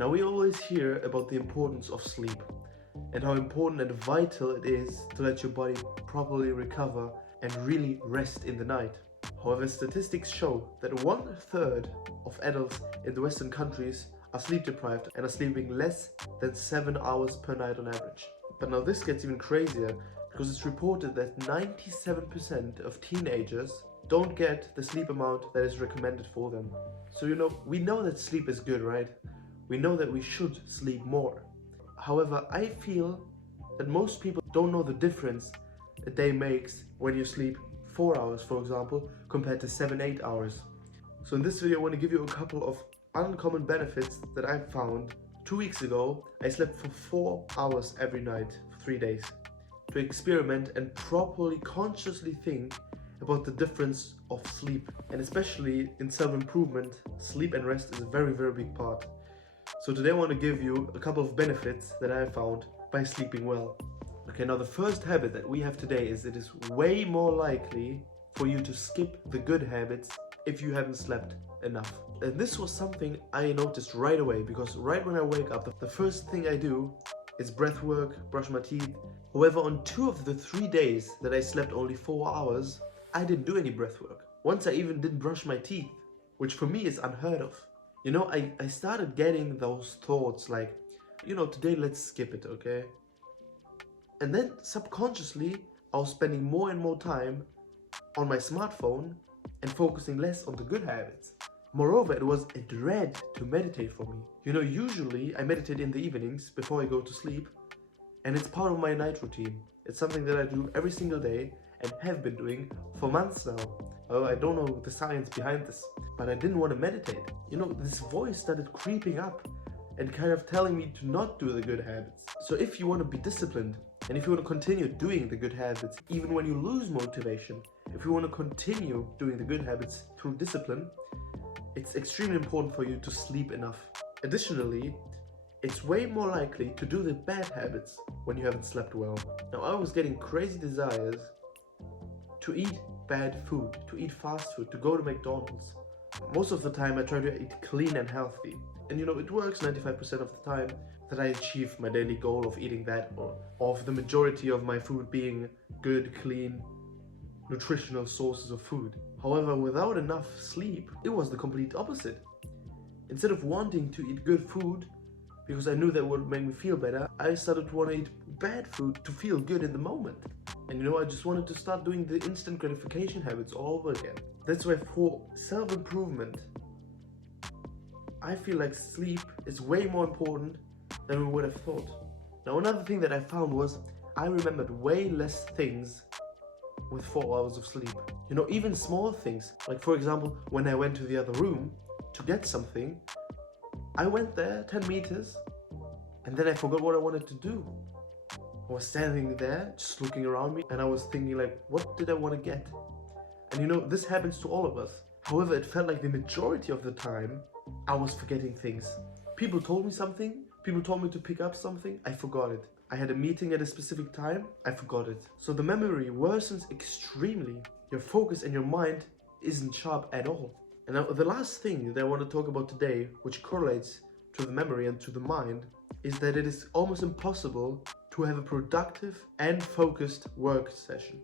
Now we always hear about the importance of sleep and how important and vital it is to let your body properly recover and really rest in the night. However, statistics show that 1/3 of adults in the Western countries are sleep deprived and are sleeping less than 7 hours per night on average. But now this gets even crazier because it's reported that 97% of teenagers don't get the sleep amount that is recommended for them. So we know that sleep is good, right? We know that we should sleep more. However, I feel that most people don't know the difference a day makes when you sleep 4 hours, for example, compared to 7-8 hours. So in this video, I want to give you a couple of uncommon benefits that I found. 2 weeks ago, I slept for 4 hours every night for 3 days to experiment and properly consciously think about the difference of sleep. And especially in self-improvement, sleep and rest is a very, very big part. So today I want to give you a couple of benefits that I found by sleeping well. Okay, now the first habit that we have today is it is way more likely for you to skip the good habits if you haven't slept enough. And this was something I noticed right away, because right when I wake up, the first thing I do is breath work, brush my teeth. However, on 2 of the 3 days that I slept only 4 hours, I didn't do any breath work. Once I even didn't brush my teeth, which for me is unheard of. I started getting those thoughts like, today let's skip it, okay? And then subconsciously, I was spending more and more time on my smartphone and focusing less on the good habits. Moreover, it was a dread to meditate for me. Usually I meditate in the evenings before I go to sleep, and it's part of my night routine. It's something that I do every single day and have been doing for months now. Well, I don't know the science behind this, but I didn't want to meditate. This voice started creeping up and kind of telling me to not do the good habits. So if you want to be disciplined, and if you want to continue doing the good habits, even when you lose motivation, if you want to continue doing the good habits through discipline, it's extremely important for you to sleep enough. Additionally, it's way more likely to do the bad habits when you haven't slept well. Now, I was getting crazy desires to eat bad food, to eat fast food, to go to McDonald's. Most of the time I try to eat clean and healthy. And it works 95% of the time that I achieve my daily goal of eating that, or of the majority of my food being good, clean, nutritional sources of food. However, without enough sleep, it was the complete opposite. Instead of wanting to eat good food, because I knew that would make me feel better, I started to want to eat bad food to feel good in the moment. And I just wanted to start doing the instant gratification habits all over again. That's why for self-improvement, I feel like sleep is way more important than we would have thought. Now, another thing that I found was I remembered way less things with 4 hours of sleep. Even small things, like for example, when I went to the other room to get something, I went there 10 meters and then I forgot what I wanted to do. I was standing there just looking around me and I was thinking like, what did I want to get? And this happens to all of us. However, it felt like the majority of the time I was forgetting things. People told me something, people told me to pick up something, I forgot it. I had a meeting at a specific time, I forgot it. So the memory worsens extremely. Your focus and your mind isn't sharp at all. And now the last thing that I want to talk about today, which correlates to the memory and to the mind, is that it is almost impossible to have a productive and focused work session.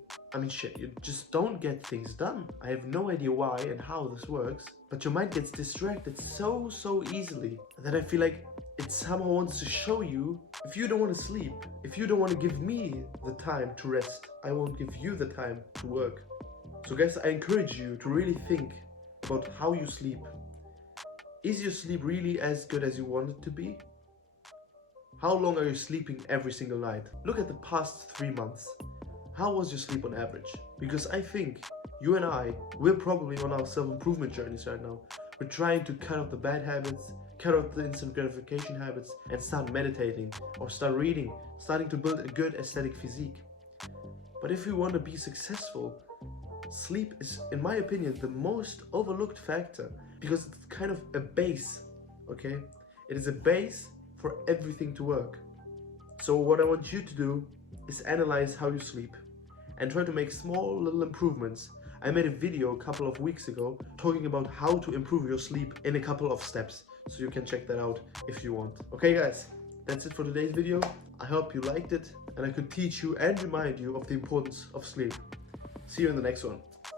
You just don't get things done. I have no idea why and how this works, but your mind gets distracted so easily that I feel like it somehow wants to show you, if you don't want to sleep, if you don't want to give me the time to rest, I won't give you the time to work. So guys, I encourage you to really think about how you sleep. Is your sleep really as good as you want it to be? How long are you sleeping every single night? Look at the past 3 months. How was your sleep on average? Because I think you and I, we're probably on our self-improvement journeys right now. We're trying to cut out the bad habits, cut out the instant gratification habits, and start meditating or start reading, starting to build a good aesthetic physique. But if we want to be successful, sleep is, in my opinion, the most overlooked factor, because it's kind of a base, okay? It is a base for everything to work. So what I want you to do is analyze how you sleep and try to make small little improvements. I made a video a couple of weeks ago talking about how to improve your sleep in a couple of steps. so you can check that out if you want. Okay guys, that's it for today's video. I hope you liked it and I could teach you and remind you of the importance of sleep. See you in the next one.